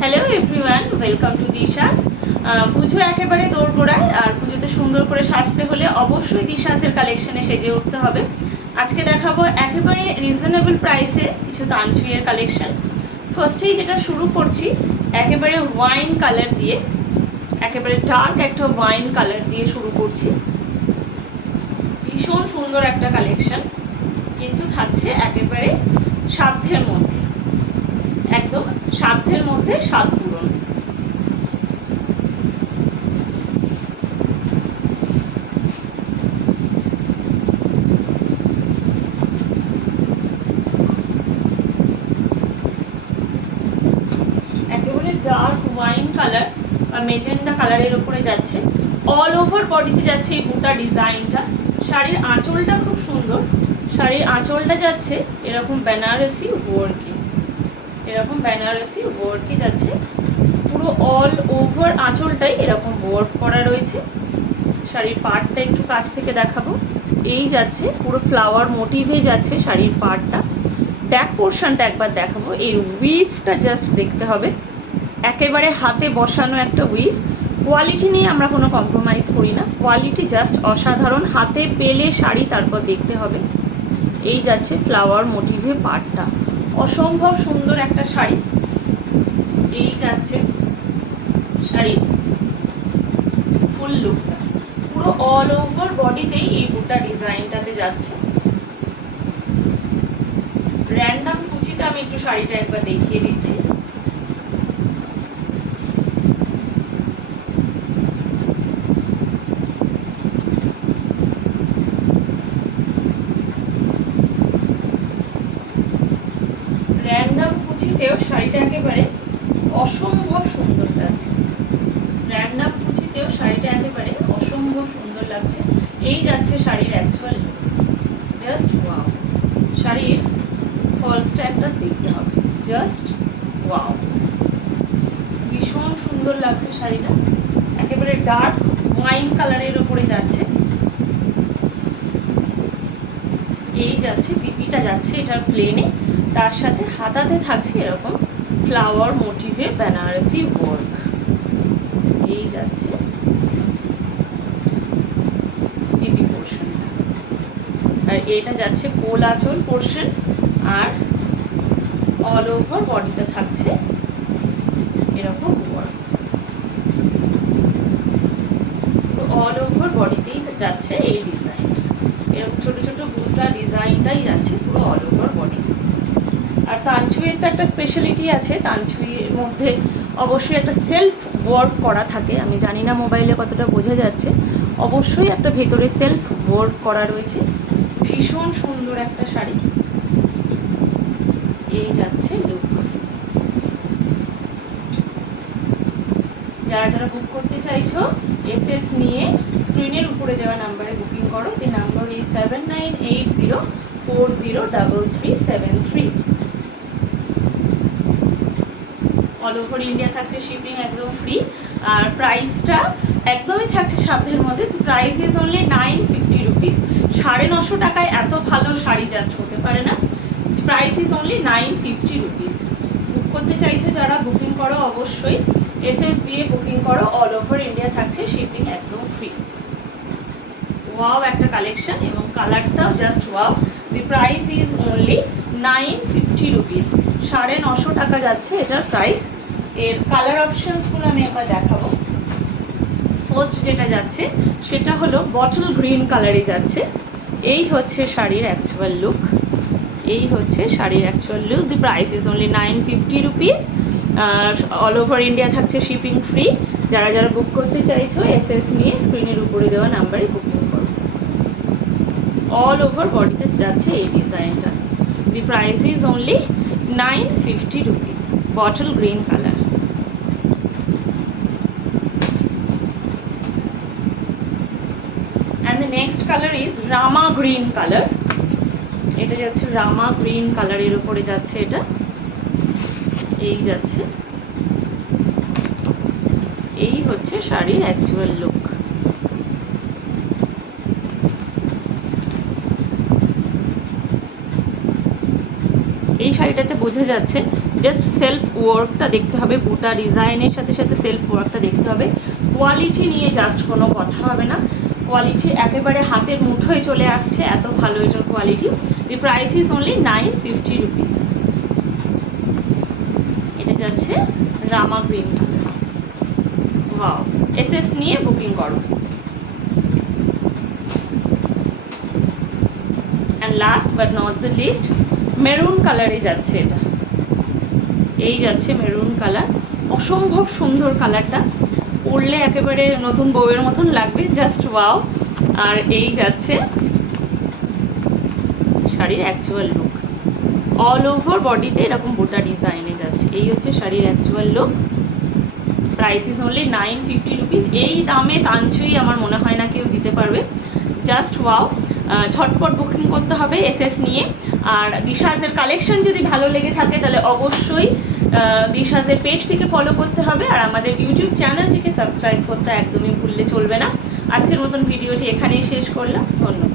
Hello everyone, welcome to দিশাস। পুজো একেবারে দোরগোড়ায়, আর পুজোতে সুন্দর করে সাজতে হলে অবশ্যই দিশাসের কালেকশনে সেজে উঠতে হবে। আজকে দেখাবো একেবারে রিজনেবল প্রাইসে কিছু তানচুইয়ের কালেকশন। ফার্স্টেই যেটা শুরু করছি একেবারে ওয়াইন কালার দিয়ে, একেবারে ডার্ক একটা ওয়াইন কালার দিয়ে শুরু করছি। ভীষণ সুন্দর একটা কালেকশন, কিন্তু থাকছে একেবারে সাধ্যের মধ্যে, একদম সাধ্যের মধ্যে স্বাদ পূরণ। একেবারে ডার্ক ওয়াইন কালার বা মেজেন্ডা কালারের ওপরে যাচ্ছে, অল ওভার বডিতে যাচ্ছে এই বুটা ডিজাইনটা। শাড়ির আঁচলটা খুব সুন্দর, শাড়ির আঁচলটা যাচ্ছে এরকম বেনারসি ওয়ার্কে, এরকম বেনারসি ওয়ার্কে যাচ্ছে, পুরো অল ওভার আঁচলটাই এরকম ওয়ার্ক করা রয়েছে। শাড়ির পাড়টা একটু কাছ থেকে দেখাবো, এই যাচ্ছে পুরো ফ্লাওয়ার মোটিভে যাচ্ছে শাড়ির পাড়টা। ব্যাক পোর্শনটা একবার দেখাবো, এই উইভটা জাস্ট দেখতে হবে, একেবারে হাতে বসানো একটা উইভ। কোয়ালিটি নিয়ে আমরা কোনো কম্প্রোমাইজ করি না, কোয়ালিটি জাস্ট অসাধারণ, হাতে পেলে শাড়ি তারপর দেখতে হবে। এই যাচ্ছে ফ্লাওয়ার মোটিভে পাড়টা, অসম্ভব সুন্দর একটা শাড়ি। এই যাচ্ছে শাড়ির ফুল লুকটা, পুরো অল ওভার বডিতেই এই বুটা ডিজাইনটাতে যাচ্ছে। র্যান্ডাম কুচিতে আমি একটু শাড়িটা একবার দেখিয়ে দিচ্ছি। র্যান্ডাম কুচিতেও শাড়িটা একেবারে অসম্ভব সুন্দর লাগছে, র্যান্ডাম কুচিতেও শাড়িটা একেবারে অসম্ভব সুন্দর লাগছে। এই যাচ্ছে শাড়ির অ্যাকচুয়াল লুক, জাস্ট ওয়াও। শাড়ির ফলসটা একটা দেখতে হবে, জাস্ট ওয়াও, ভীষণ সুন্দর লাগছে শাড়িটা, একেবারে ডার্ক ওয়াইন কালারের উপরে যাচ্ছে। এই যাচ্ছে পিপিটা যাচ্ছে এটার প্লেনে, তার সাথে হাতাতে থাকছে এরকম ফ্লাওয়ার মোটিভের বেনারসি ওয়ার্ক। এই যাচ্ছে পিপি পোর্শনটা, আর এটা যাচ্ছে কোল আঁচল পোর্শন, আর অল ওভার বডিতে থাকছে এরকম ওয়ার্ক, অল ওভার বডিতেই যাচ্ছে এই ডিজাইনটা, এরকম ছোট ছোট বুটা ডিজাইনটাই যাচ্ছে পুরো অল ওভার বডি। আর তানচুইয়ের তো একটা স্পেশালিটি আছে, তানচুইয়ের মধ্যে অবশ্যই একটা সেলফ ওয়ার্ক করা থাকে, আমি জানি না মোবাইলে কতটা বোঝা যাচ্ছে, অবশ্যই একটা ভেতরে সেলফ ওয়ার্ক করা রয়েছে। ভীষণ সুন্দর একটা শাড়ি, এই যাচ্ছে লুক। যারা যারা বুক করতে চাইছো এসএস নিয়ে স্ক্রিনের উপরে দেওয়া নাম্বারে বুকিং করো। The number is 7980403373। All over India থাকছে শিপিং একদম ফ্রি, আর প্রাইসটা একদমই থাকছে সাধ্যের মধ্যে। Price is only 950 rupees. 950 টাকায় এত ভালো শাড়ি জাস্ট হতে পারে না। Price is only 950 rupees. Book করতে চাইছো যারা বুকিং করো, অবশ্যই এসএস দিয়ে বুকিং করো, অল ওভার ইন্ডিয়া থাকছে শিপিং একদম ফ্রি। ওয়াও একটা কালেকশন, এবং কালারটাও just wow. The price is only 950 rupees, 950 টাকা যাচ্ছে এটার প্রাইস। এর কালার অপশনসগুলো আমি একবার দেখাবো। ফার্স্ট যেটা যাচ্ছে সেটা হলো বটল গ্রিন কালারে যাচ্ছে, এই হচ্ছে শাড়ির অ্যাকচুয়াল লুক, এই হচ্ছে শাড়ির actual look. The price is only 950 rupees, all over India থাকছে শিপিং ফ্রি। যারা যারা বুক করতে চাইছো এসএস নিয়ে স্ক্রিনের উপরে দেওয়া নাম্বারে বুকিং করো। অল ওভার বডিতে যাচ্ছে এই ডিজাইনটা। দি price is only 950 rupees, bottle green colour. And the next colour is Rama green colour. এটা যাচ্ছে রামা গ্রিন কালারের উপরে যাচ্ছে এটা, এই যাচ্ছে, এই হচ্ছে শাড়ির অ্যাকচুয়াল লুক। এই শাড়িটাতে বোঝা যাচ্ছে জাস্ট সেলফ ওয়ার্কটা দেখতে হবে, বুটা ডিজাইনের সাথে সাথে সেলফ ওয়ার্কটা দেখতে হবে। কোয়ালিটি নিয়ে জাস্ট কোনো কথা হবে না, কোয়ালিটি একেবারে হাতের মুঠোয় চলে আসছে, এত ভালো এটার quality. The price is only 950 rupees. এটা যাচ্ছে Rama green colour. Wow, SS নিয়ে বুকিং করো। And last but not the list, maroon কালারে যাচ্ছে এটা। এই যাচ্ছে মেরুন কালার, অসম্ভব সুন্দর কালারটা, পরলে একেবারে নতুন বউয়ের মতন লাগবে, জাস্ট ওয়াও। আর এই যাচ্ছে শাড়ির অ্যাকচুয়াল লুক, অল ওভার বডিতে এরকম বুটা ডিজাইনে যাচ্ছে। এই হচ্ছে শাড়ির actual look. Price is only 950 rupees. এই দামে তাঞ্চই আমার মনে হয় না কেউ দিতে পারবে, জাস্ট ওয়াও। ঝটপট বুকিং করতে হবে এসএস নিয়ে। আর দিশাজের কালেকশন যদি ভালো লেগে থাকে তাহলে অবশ্যই দিশাজের পেজটিকে ফলো করতে হবে, আর আমাদের ইউটিউব চ্যানেলটিকে সাবস্ক্রাইব করতে একদমই ভুললে চলবে না। আজকের মতন ভিডিওটি এখানেই শেষ করলাম, ধন্যবাদ।